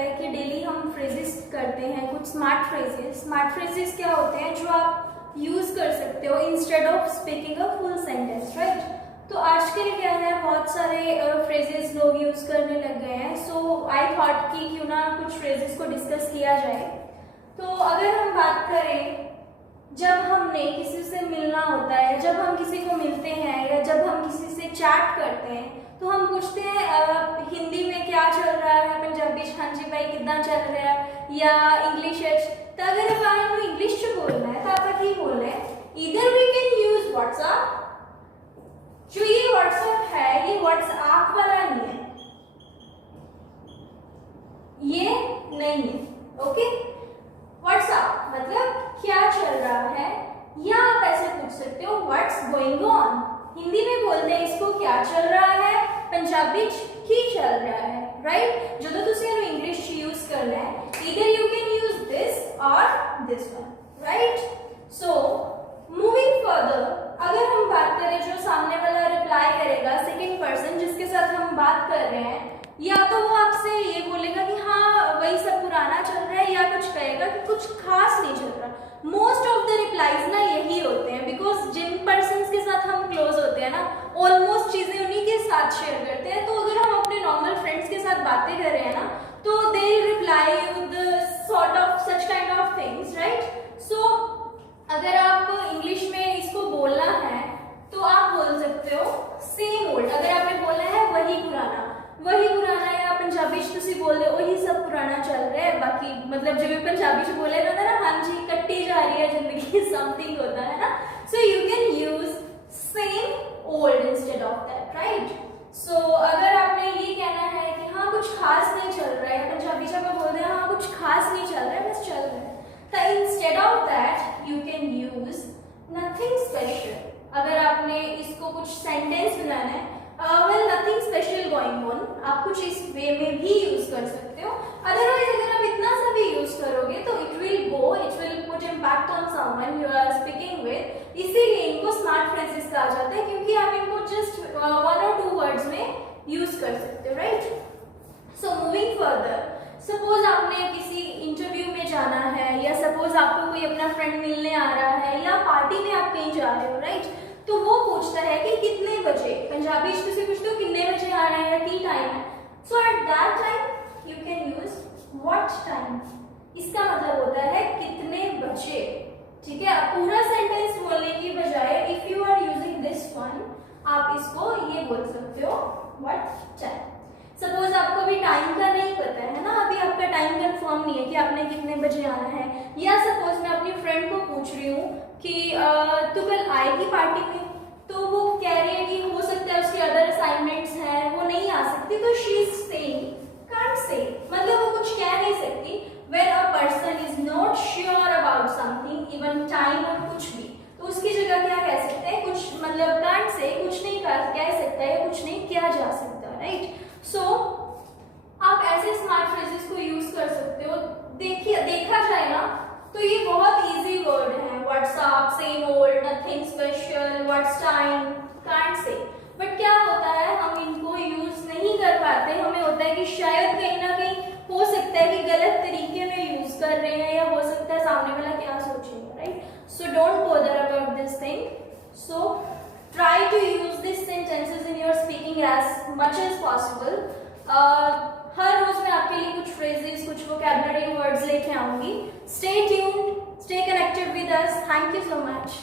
है कि डेली हम फ्रेजेस करते हैं, कुछ स्मार्ट फ्रेजेस। स्मार्ट फ्रेजेस क्या होते हैं जो आप यूज कर सकते हो instead of speaking a full sentence, right. तो आजकल क्या है, बहुत सारे फ्रेजेस लोग यूज करने लग गए हैं। सो आई थॉट कि क्यों ना कुछ फ्रेजेस को डिस्कस किया जाए। तो अगर हम बात करें, जब हमने किसी से मिलना होता है, जब हम किसी को मिलते हैं या जब हम किसी से चैट करते हैं, तो हम पूछते हैं हिंदी में क्या चल रहा है, पंजाबी हाँ जी भाई कितना चल रहा है, या इंग्लिश। तो अगर आप इंग्लिश च बोलना है तो आप की बोलना है, इधर वी कैन यूज व्हाट्सएप। जो ये व्हाट्सएप है, ये व्हाट्सएप वाला नहीं है, ये नहीं है, ओके। व्हाट्सएप मतलब क्या चल रहा है, या आप ऐसे पूछ सकते हो व्हाट्स गोइंग ऑन। हिंदी में बोलते हैं इसको क्या चल रहा है, पंजाबी की चल रहा है, राइट। जो तुसी इंग्लिश यूज करना है, इधर यू कैन यूज दिस और this one, right. So moving further, अगर हम बात करें जो सामने वाला रिप्लाई करेगा, सेकंड पर्सन जिसके साथ हम बात कर रहे हैं, या तो वो आपसे ये बोलेगा कि हाँ वही सब पुराना चल रहा है, या कुछ कहेगा कि कुछ खास नहीं चल रहा। मोस्ट ऑफ द रिप्लाईज ना यही होते हैं, बिकॉज जिन पर्सन के साथ हम क्लोज होते हैं ना, ऑलमोस्ट चीजें उन्हीं के साथ शेयर करते हैं। तो अगर हम अपने नॉर्मल फ्रेंड्स के साथ बातें कर रहे हैं ना, तो they reply with sort of such kind of things, right. So अगर आप इंग्लिश में इसको बोलना है तो आप बोल सकते हो सेम ओल्ड। अगर आपने बोलना है वही पुराना, या पंजाबी तुसी बोल दे वही सब पुराना चल रहा है। बाकी मतलब जो भी पंजाबी बोले ना हाँ जी कट्टी जा रही है जिंदगी, समथिंग होता है ना। So you can use same old instead of that, right. So अगर आपने ये कहना है कि हाँ कुछ खास नहीं चल रहा है, पंजाबी जब बोल रहे हैं हाँ कुछ खास नहीं चल रहा है, बस चल रहा है, तो instead of that you can use nothing special. अगर आपने इसको कुछ सेंटेंस बनाना है, well nothing special going on, आप कुछ इस वे में भी यूज कर सकते हो। अदरवाइज अगर आप इतना सा भी यूज करोगे तो it will put impact on someone you are speaking with. इसीलिए इनको स्मार्ट फ्रेजेस कहा जाता है, क्योंकि आप इनको जस्ट 1 or 2 वर्ड्स में यूज कर सकते हो, right. So moving further, suppose आपने किसी इंटरव्यू में जाना है, या सपोज आपको कोई अपना फ्रेंड मिलने आ रहा है, या पार्टी में आप कहीं जा रहे हो, राइट। तो वो पूछता है कि कितने बजे, पंजाबी से पूछते हो कितने बजे आ रहे हैं या की टाइम है। So at that time you can use what time. इसका मतलब होता है कितने बजे, ठीक है। पूरा सेंटेंस बोलने की बजाय if you are using this one, आप इसको ये बोल सकते हो व्हाट टाइम। सपोज आपको अभी टाइम का नहीं पता है ना, अभी आपका टाइम कंफर्म नहीं है कि आपने कितने बजे आना है, या सपोज मैं अपनी फ्रेंड को पूछ रही हूँ कि तू कल आएगी पार्टी में, तो वो कह रही है कि हो सकता है उसकी अदर असाइनमेंट्स हैं, वो नहीं आ सकती, तो she is saying can't say, मतलब वो कुछ कह नहीं सकती। When a person is not sure about something, even time और कुछ भी, तो उसकी जगह क्या कह सकते हैं, कुछ मतलब कांट से, कुछ नहीं कह सकता है, कुछ नहीं किया जा सकता, राइट। सो आप ऐसे स्मार्ट फ्रेजेस को यूज कर सकते हो। देखा जाए ना तो ये बहुत इजी वर्ड है, WhatsApp, same old, nothing special, what's time, can't say. But क्या होता है, हम इनको यूज नहीं कर पाते। हमें होता है कि शायद कहीं ना कहीं हो सकता है कि गलत तरीके में यूज कर रहे हैं, या हो सकता है सामने वाला क्या सोचेगा, right. So don't bother about this thing. So try to use these sentences in your speaking as much as possible. हर रोज मैं आपके लिए कुछ phrases, कुछ vocabulary words लेके आऊंगी. Stay tuned, stay connected with us. Thank you so much.